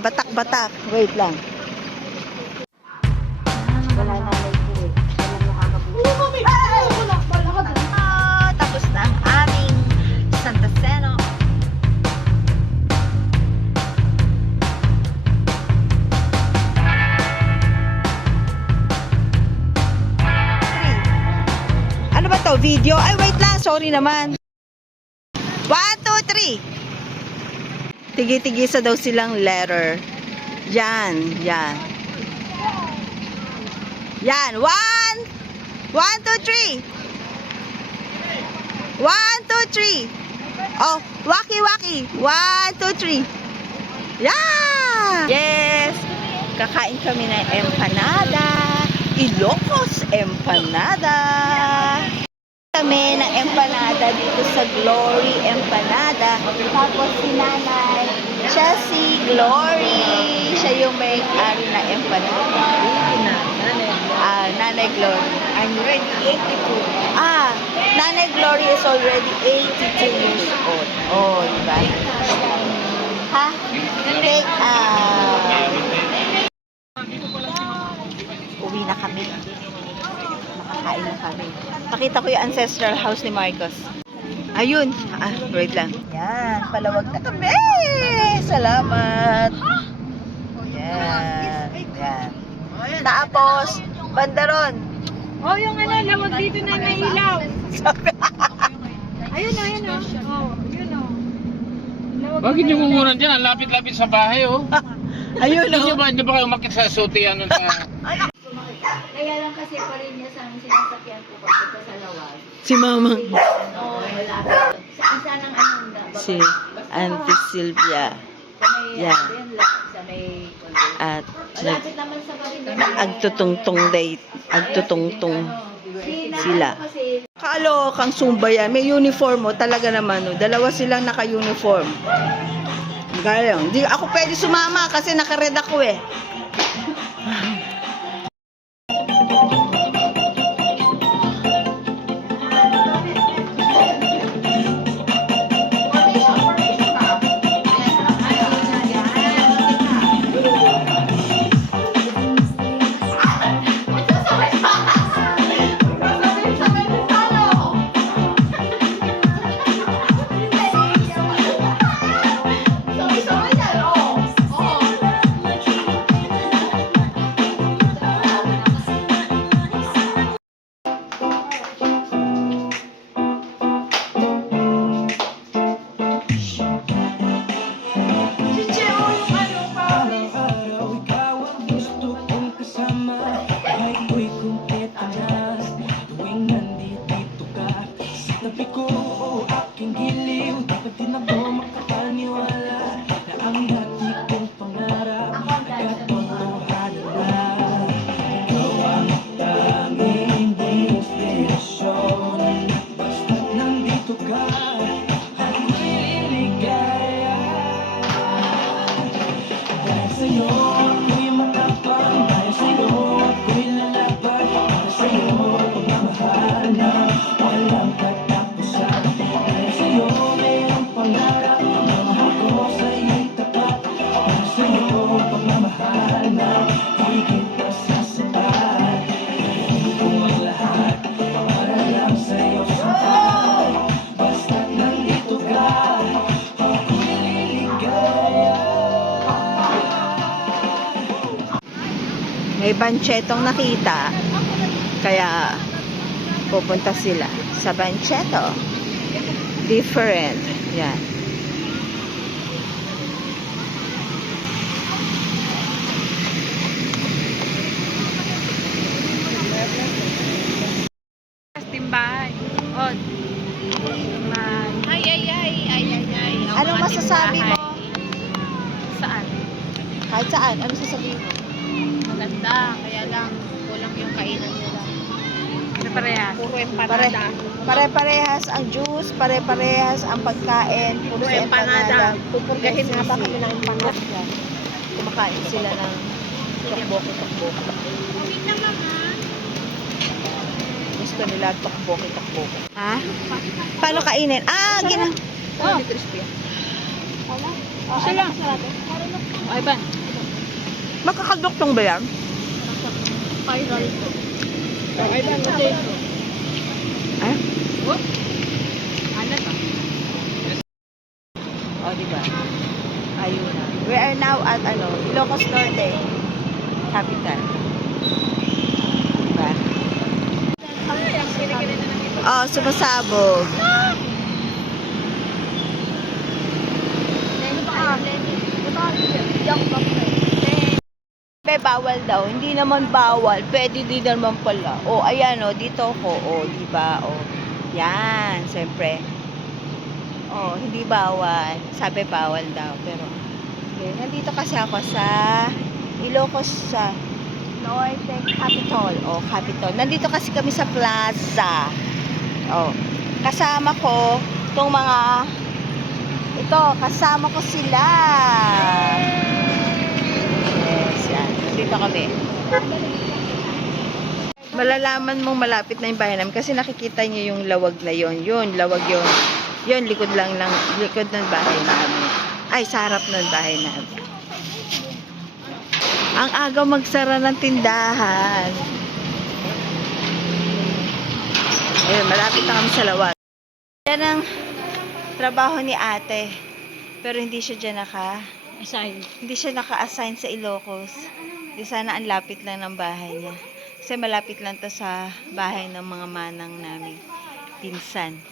batak-batak. Wait lang. Wala na like po eh. Tapos na ang aming Santa Seno. Ano ba to? Video? Ay, wait lang. Sorry naman. 1, 2, 3. Tigi-tigisa daw silang letter. Yan. Yan. Yan. 1, 1, 2, 3. 1, 2, 3. Oh, waki-waki. 1, 2, 3. Yeah! Yes! Kakain kami ng empanada. Ilocos Empanada. Kami ng empanada dito sa Glory Empanada. Tapos si Nanay, siya si Glory. Siya yung may-ari na empanada. Nanay Glory. I'm already 82. Nanay Glory is already 82 years old. Oh, diba? Ha? Take uwi na kami. Makakain na kami. Pakita ko yung ancestral house ni Marcos. Ayun. Wait lang. Yan. Palawag na kami. Salamat. Yan. Yan. Tapos, bandaron. Oh, yung lawag dito na nailaw. Ayun o, yun o. Oh, yun o. Bakit yung umuran dyan? Ang lapit-lapit sa bahay, oh. Ayun, Hindi ba kayo umakit sa sutian nun sa... Kaya lang kasi pa rin niya sa sinasakyan ko pagpunta sa lawag. Si Mama. Wala. Sa isa ng Si Auntie Sylvia. Yeah. Sa may... At Malapit naman sa barin. agtutungtong date. Agtutungtong sila. Kalokang Zumba yan. May uniform mo. Talaga naman. No? Dalawa silang naka-uniform. Galing. Di ako pwede sumama kasi naka-red ako eh. May banchetong nakita. Kaya pupunta sila sa bancheto. Different. Yan. Timbahan. Oh. Ay. Anong masasabi mo? Saan? Kahit saan. Anong sasabihin mo? Maganda. Kaya lang, kulang yung kainan nila. Pare-parehas. Puro empanada. Pare-parehas ang juice, pare-parehas ang pagkain, puro empanada. Pupurgahin nga ba kami ng empanada? Kumakain sila ng tokboki-tokboki. Gusto nila tokboki-tokboki. Ha? Paano kainin? Gina. Oh. Isa lang. Ay ba? Makakaduktong ba yan? Viral. Ay ba? Potato. Ay? Oh? Ano to? O, diba? Ayun na. We are now at, Ilocos Norte. Capital. Diba? Ay, ang kinikinig na ng iba. Oh, sumasabog. Bawal daw. Hindi naman bawal. Pwede din naman pala. O, ayan o. Dito ako. O, diba? O. Yan. Siyempre. O, hindi bawal. Sabi bawal daw. Pero, okay. Nandito kasi ako sa Ilocos sa Norte Capitol. O, Capitol. Nandito kasi kami sa plaza. O. Kasama ko itong mga kasama ko sila. Yes, yan. Nandito kami. Malalaman mong malapit na yung bahay namin kasi nakikita niyo yung lawag na yon. Yun, lawag yun. Yun, likod ng bahay namin. Ay, sa harap ng bahay namin. Ang agaw magsara ng tindahan. Ayun, malapit na kami sa lawag. Yan ang trabaho ni ate. Pero hindi siya dyan hindi siya naka-assign sa Ilocos. Di sana ang lapit lang ng bahay niya. Kasi malapit lang to sa bahay ng mga manang namin. Pinsan.